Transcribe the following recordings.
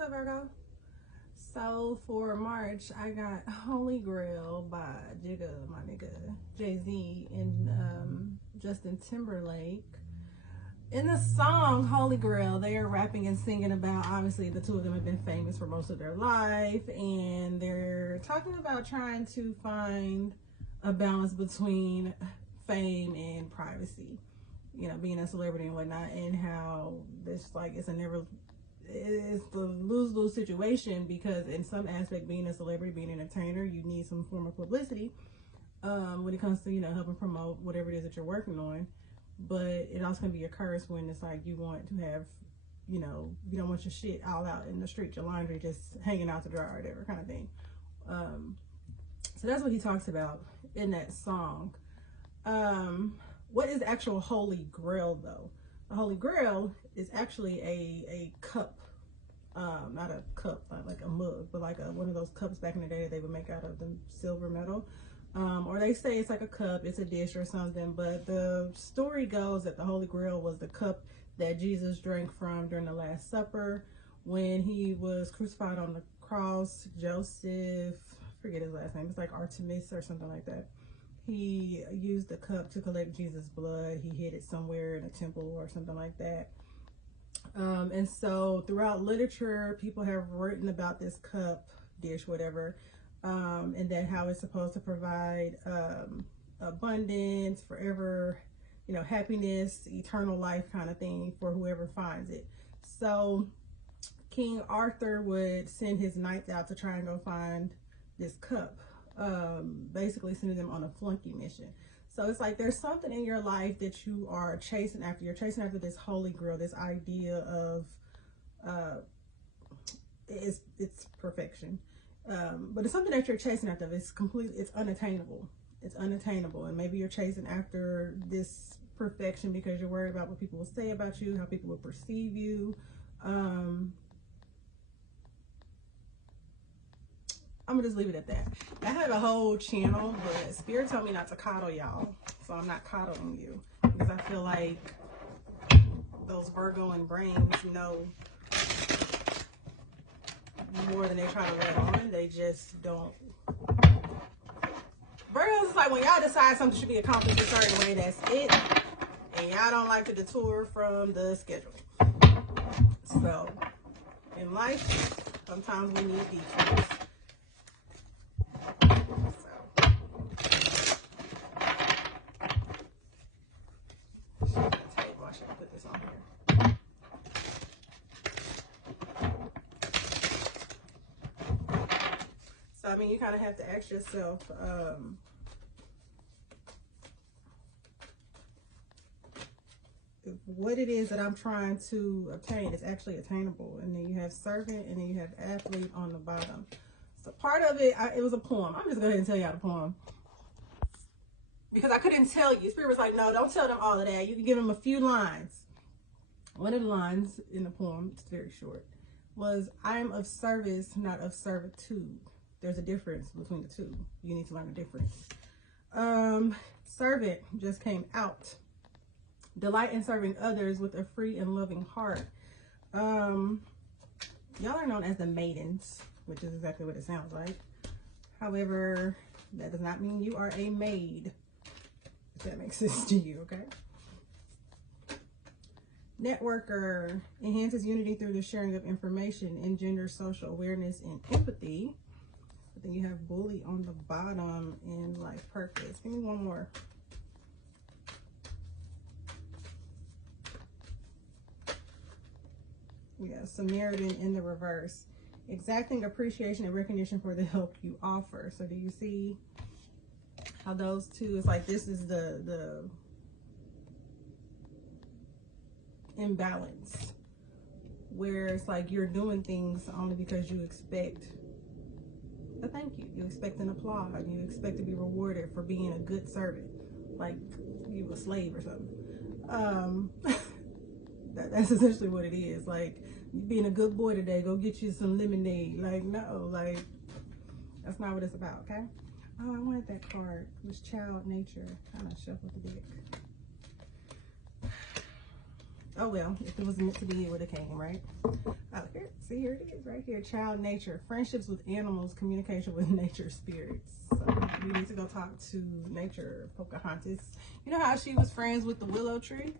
What's up, Virgo? So for March, I got Holy Grail by Jigga, my nigga, Jay-Z, and Justin Timberlake. In the song Holy Grail, they are rapping and singing about, obviously the two of them have been famous for most of their life, and they're talking about trying to find a balance between fame and privacy, you know, being a celebrity and whatnot, and how this, like, it's the lose-lose situation, because in some aspect, being a celebrity, being an entertainer, you need some form of publicity when it comes to, you know, helping promote whatever it is that you're working on. But it also can be a curse when it's like you want to have, you know, you don't want your shit all out in the street, your laundry just hanging out to dry or whatever kind of thing. So that's what he talks about in that song. What is the actual Holy Grail, though? The Holy Grail is actually a cup, not a cup like a mug, but like one of those cups back in the day that they would make out of the silver metal. Or they say it's like a cup, it's a dish or something, but the story goes that the Holy Grail was the cup that Jesus drank from during the Last Supper when he was crucified on the cross. Joseph, I forget his last name, it's like Artemis or something like that. He used the cup to collect Jesus' blood. He hid it somewhere in a temple or something like that. And so throughout literature, people have written about this cup, dish, whatever, and then how it's supposed to provide abundance, forever, you know, happiness, eternal life kind of thing for whoever finds it. So King Arthur would send his knights out to try and go find this cup, basically sending them on a flunky mission. So it's like there's something in your life that you are chasing after. You're chasing after this Holy Grail, this idea of it's perfection. But it's something that you're chasing after. It's unattainable. It's unattainable. And maybe you're chasing after this perfection because you're worried about what people will say about you, how people will perceive you. I'm gonna just leave it at that. I have a whole channel, but Spirit told me not to coddle y'all, so I'm not coddling you, because I feel like those Virgo and brains know more than they try to let on. They just don't. Virgos is like when y'all decide something should be accomplished a certain way, that's it, and y'all don't like to detour from the schedule. So in life, sometimes we need detours. Put this on here. So I mean, you kind of have to ask yourself, if what it is that I'm trying to obtain is actually attainable. And then you have servant, and then you have athlete on the bottom. So part of it, it was a poem. I'm just going to go ahead and tell y'all the poem, because I couldn't tell you. Spirit was like, no, don't tell them all of that. You can give them a few lines. One of the lines in the poem, it's very short, was, I am of service, not of servitude. There's a difference between the two. You need to learn the difference. Servant just came out. Delight in serving others with a free and loving heart. Y'all are known as the maidens, which is exactly what it sounds like. However, that does not mean you are a maid, if that makes sense to you, okay? Networker enhances unity through the sharing of information, engenders social awareness and empathy. But then you have bully on the bottom in life purpose. Give me one more. We got Samaritan in the reverse. Exacting appreciation and recognition for the help you offer. So do you see how those two, it's like this is the imbalance, where it's like you're doing things only because you expect a thank you. You expect an applause. You expect to be rewarded for being a good servant, like you a slave or something. That's essentially what it is. Like, you being a good boy today, go get you some lemonade. Like, no, like, that's not what it's about, okay? Oh, I wanted that card. It was Child Nature. Kind of shuffled the deck. Oh well, if it was meant to be, it would have came, right? Oh, here it is. See, here it is right here. Child nature, friendships with animals, communication with nature spirits. So you need to go talk to nature, Pocahontas. You know how she was friends with the willow tree?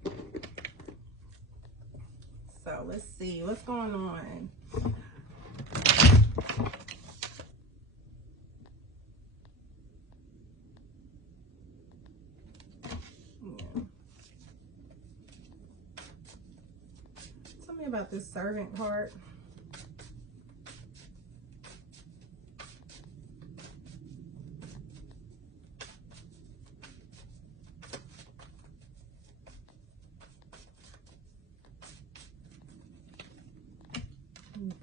So let's see what's going on. Yeah. Tell me about this servant card.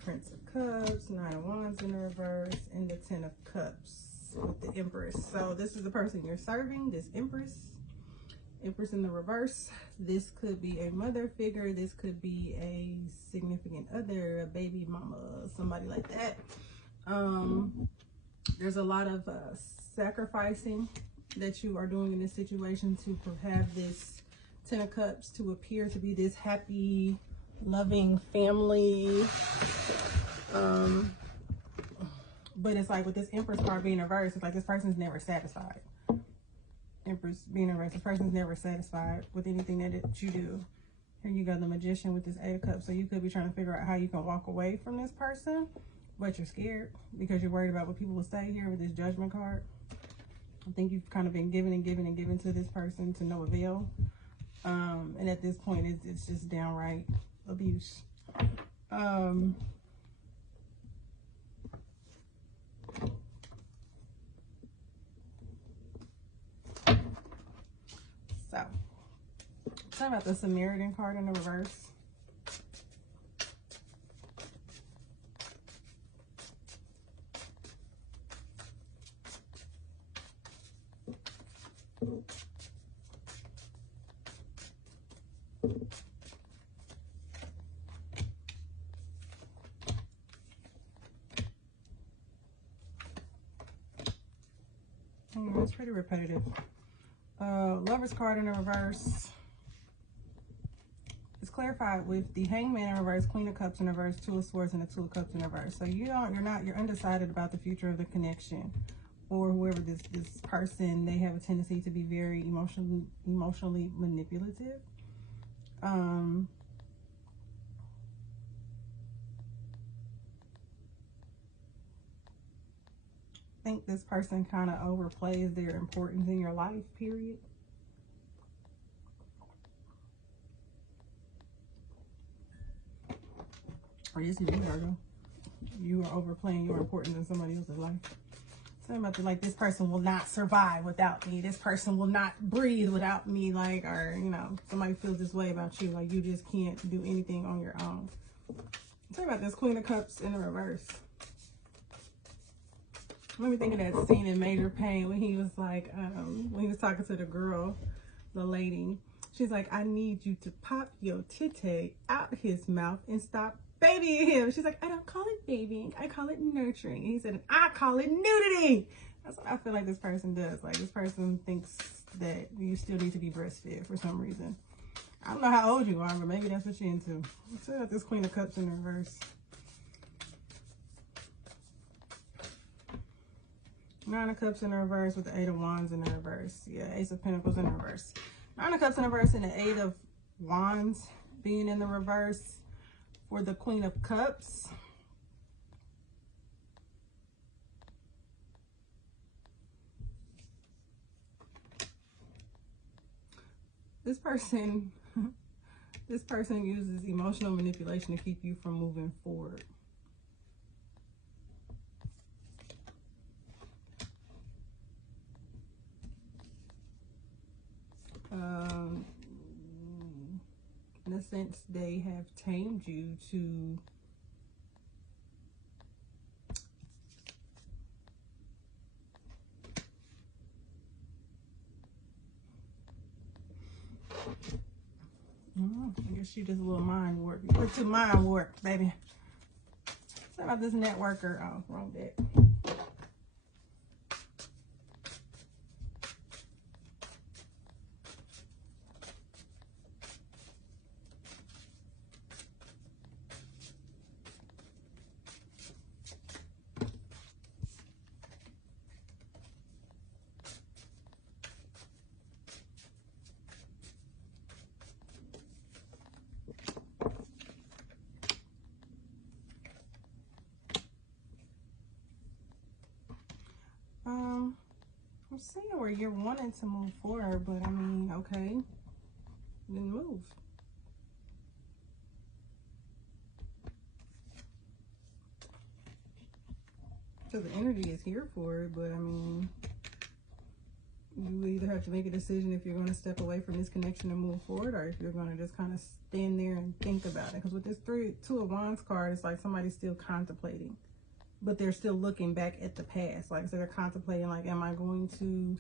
Prince of Cups, Nine of Wands in the reverse, and the Ten of Cups with the Empress. So this is the person you're serving, this Empress in the reverse. This could be a mother figure. This could be a significant other, a baby mama, somebody like that. There's a lot of sacrificing that you are doing in this situation to have this Ten of Cups to appear to be this happy, loving family. But it's like with this Empress card being reversed, it's like this person's never satisfied. Empress being reversed, this person's never satisfied with anything that you do. Here you go, the Magician with this Eight of Cups. So you could be trying to figure out how you can walk away from this person, but you're scared because you're worried about what people will say here with this Judgment card. I think you've kind of been giving and giving and giving to this person to no avail. And at this point, it's just downright abuse. So, talk about the Samaritan card in the reverse. It's pretty repetitive. Lover's card in the reverse is clarified with the Hangman in reverse, Queen of Cups in reverse, Two of Swords, and the Two of Cups in reverse. So you're undecided about the future of the connection, or whoever this person. They have a tendency to be very emotionally manipulative. I think this person kind of overplays their importance in your life, period. Or yes, you, Virgo. You are overplaying your importance in somebody else's life. Something about like, this person will not survive without me. This person will not breathe without me. Like, or, you know, somebody feels this way about you. Like, you just can't do anything on your own. Talk about this Queen of Cups in the reverse. Let me think of that scene in Major Pain when he was like, when he was talking to the girl, the lady. She's like, I need you to pop your titty out his mouth and stop babying him. She's like, I don't call it babying, I call it nurturing. And he said, I call it nudity. That's what I feel like this person does. Like, this person thinks that you still need to be breastfed for some reason. I don't know how old you are, but maybe that's what you're into. Let's see about this Queen of Cups in reverse. Nine of Cups in the reverse with the Eight of Wands in the reverse. Yeah, Ace of Pentacles in the reverse. Nine of Cups in the reverse and the Eight of Wands being in the reverse for the Queen of Cups. This person uses emotional manipulation to keep you from moving forward. In a sense, they have tamed you to I guess she does a little mind work. Put to mind work, baby. What about this networker? Oh, wrong deck. I'm seeing where you're wanting to move forward, but I mean, okay, then move. Because the energy is here for it, but I mean, you either have to make a decision if you're going to step away from this connection and move forward, or if you're going to just kind of stand there and think about it. Because with this Two of Wands card, it's like somebody's still contemplating, but they're still looking back at the past. Like, so they're contemplating, like, am I going to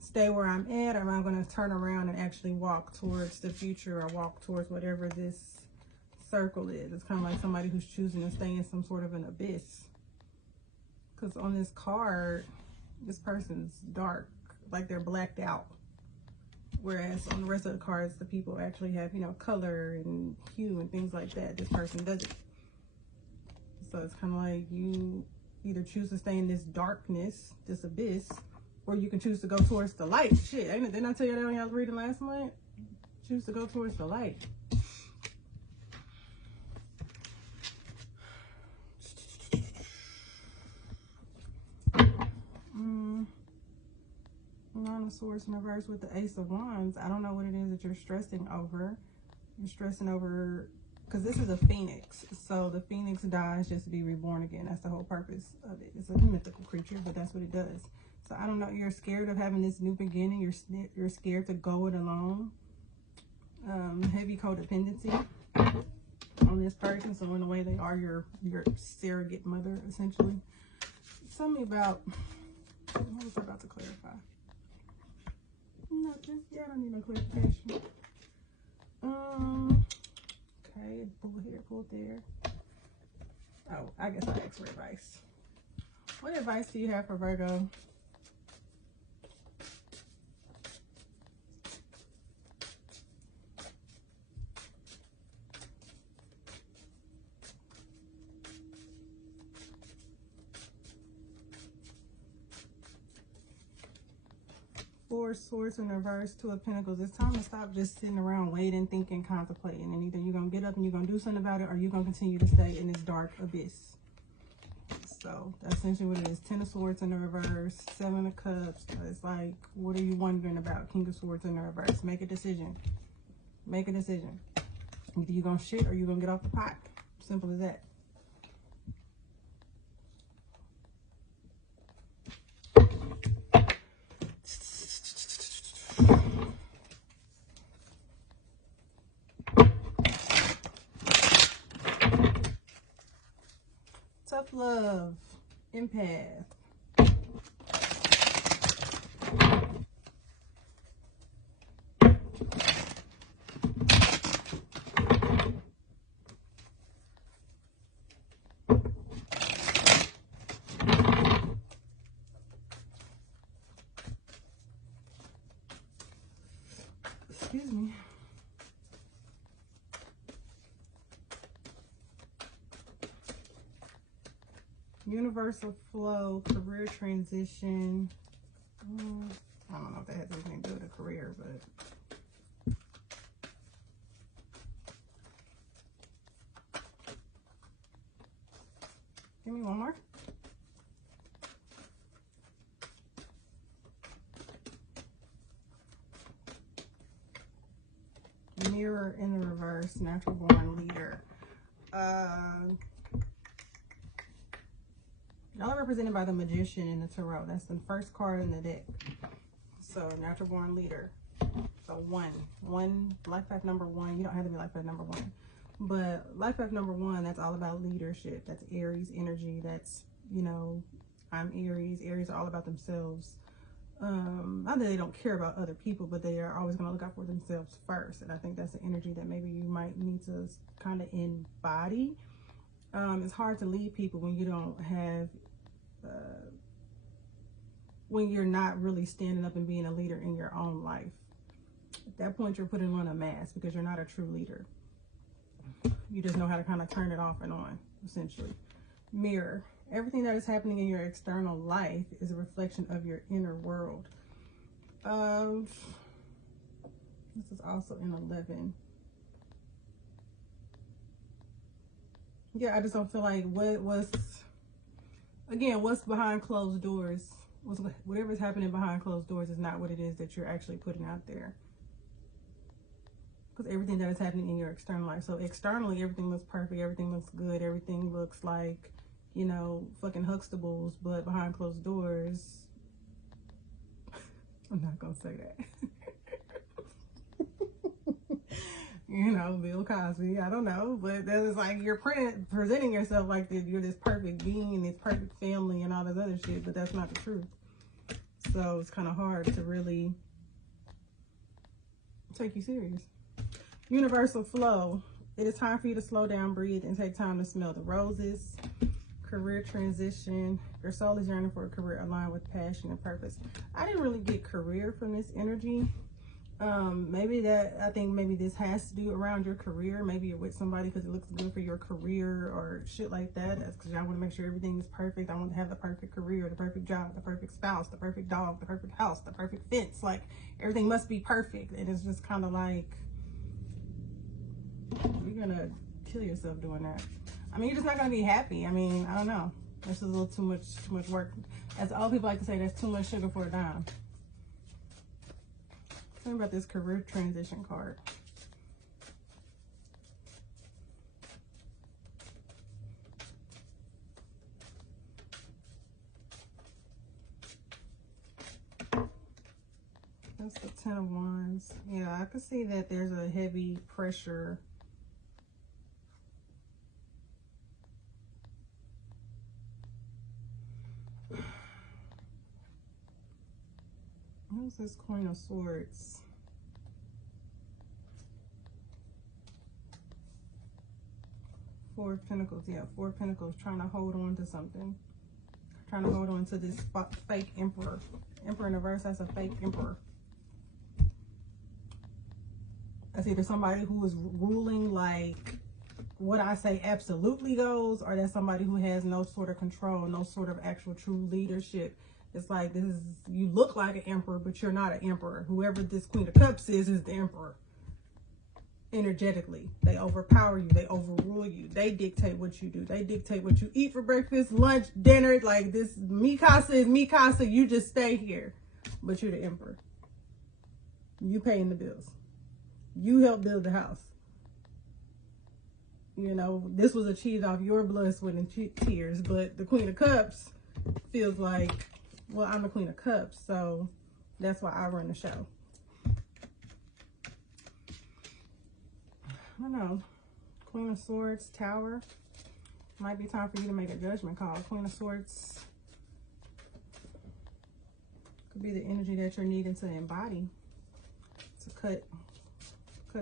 stay where I'm at, or am I going to turn around and actually walk towards the future, or walk towards whatever this circle is? It's kind of like somebody who's choosing to stay in some sort of an abyss. Because on this card, this person's dark, like they're blacked out. Whereas on the rest of the cards, the people actually have, you know, color and hue and things like that. This person doesn't. So it's kind of like you either choose to stay in this darkness, this abyss, or you can choose to go towards the light. Shit, didn't I tell you that when y'all was reading last month? Choose to go towards the light. Nine of Swords in reverse with the Ace of Wands. I don't know what it is that you're stressing over. You're stressing over, because this is a phoenix. So the phoenix dies just to be reborn again. That's the whole purpose of it. It's a mythical creature, but that's what it does. So I don't know. You're scared of having this new beginning. You're scared to go it alone. Heavy codependency on this person. So in a way, they are your surrogate mother, essentially. Tell me about, what was I about to clarify? Nothing. Yeah, I don't need no clarification. Okay, pull here, pull there. Oh, I guess I asked for advice. What advice do you have for Virgo? Four of Swords in reverse, Two of Pentacles. It's time to stop just sitting around waiting, thinking, contemplating. And either you're going to get up and you're going to do something about it, or you're going to continue to stay in this dark abyss. So that's essentially what it is. Ten of Swords in the reverse, Seven of Cups. It's like, what are you wondering about? King of Swords in the reverse. Make a decision. Make a decision. Either you're going to shit or you're going to get off the pot. Simple as that. Tough love, empath. Excuse me. Universal flow, career transition. I don't know if that has anything to do with a career, but give me one more. Mirror in the reverse, natural born leader. Y'all are represented by the Magician in the Tarot. That's the first card in the deck. So, natural born leader. So, one, life path number one. You don't have to be life path number one. But life path number one, that's all about leadership. That's Aries energy. That's, you know, I'm Aries. Aries are all about themselves. Not that they don't care about other people, but they are always going to look out for themselves first. And I think that's the energy that maybe you might need to kind of embody. It's hard to lead people when you don't have, when you're not really standing up and being a leader in your own life. At that point, you're putting on a mask because you're not a true leader. You just know how to kind of turn it off and on, essentially. Mirror. Everything that is happening in your external life is a reflection of your inner world. This is also in 11. Yeah, I just don't feel like what's behind closed doors whatever's happening behind closed doors is not what it is that you're actually putting out there. Because everything that is happening in your external life. So externally, everything looks perfect. Everything looks good. Everything looks like, you know, fucking Huxtables. But behind closed doors, I'm not going to say that. You know, Bill Cosby, I don't know. But that is like you're presenting yourself like that you're this perfect being, this perfect family and all this other shit. But that's not the truth. So it's kind of hard to really take you serious. Universal flow. It is time for you to slow down, breathe, and take time to smell the roses. Career transition. Your soul is yearning for a career aligned with passion and purpose. I didn't really get career from this energy. I think maybe this has to do around your career. Maybe you're with somebody because it looks good for your career or shit like that. That's because y'all want to make sure everything is perfect. I want to have the perfect career, the perfect job, the perfect spouse, the perfect dog, the perfect house, the perfect fence. Like, everything must be perfect. And it's just kind of like, you're gonna kill yourself doing that. I mean, you're just not gonna be happy. I mean, I don't know. This is a little too much work. As all people like to say, that's too much sugar for a dime. Tell me about this career transition card. That's the 10 of Wands. Yeah, I can see that there's a heavy pressure. What's this Queen of Swords? Four of Pentacles. Yeah, Four of Pentacles, trying to hold on to something. Trying to hold on to this fake emperor. Emperor in reverse, that's a fake emperor. That's either somebody who is ruling like what I say absolutely goes, or that's somebody who has no sort of control, no sort of actual true leadership. It's like, this is, you look like an emperor, but you're not an emperor. Whoever this Queen of Cups is the emperor. Energetically, they overpower you, they overrule you, they dictate what you do, they dictate what you eat for breakfast, lunch, dinner. Like, this Mikasa is Mikasa, you just stay here, but you're the emperor. You paying the bills, you help build the house. You know, this was achieved off your blood, sweat, and tears. But the Queen of Cups feels like, well, I'm the Queen of Cups, so that's why I run the show. I don't know. Queen of Swords, Tower. Might be time for you to make a judgment call. Queen of Swords could be the energy that you're needing to embody, to cut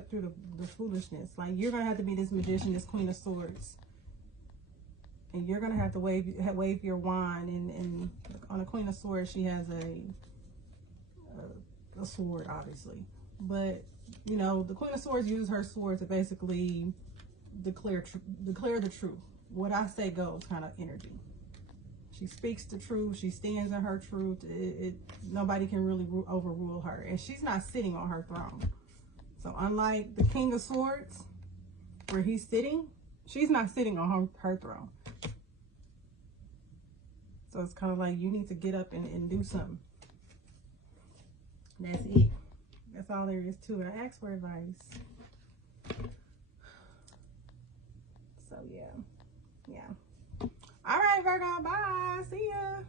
through the foolishness. Like, you're gonna have to be this magician, this Queen of Swords, and you're gonna have to wave your wand. And on the Queen of Swords, she has a sword, obviously, but you know, the Queen of Swords uses her sword to basically declare the truth. What I say goes kind of energy. She speaks the truth. She stands in her truth. Nobody can really overrule her, and she's not sitting on her throne. So unlike the King of Swords, where he's sitting, she's not sitting on her throne. So it's kind of like, you need to get up and do something. That's it. That's all there is to it. I asked for advice. So yeah. All right, Virgo. Bye. See ya.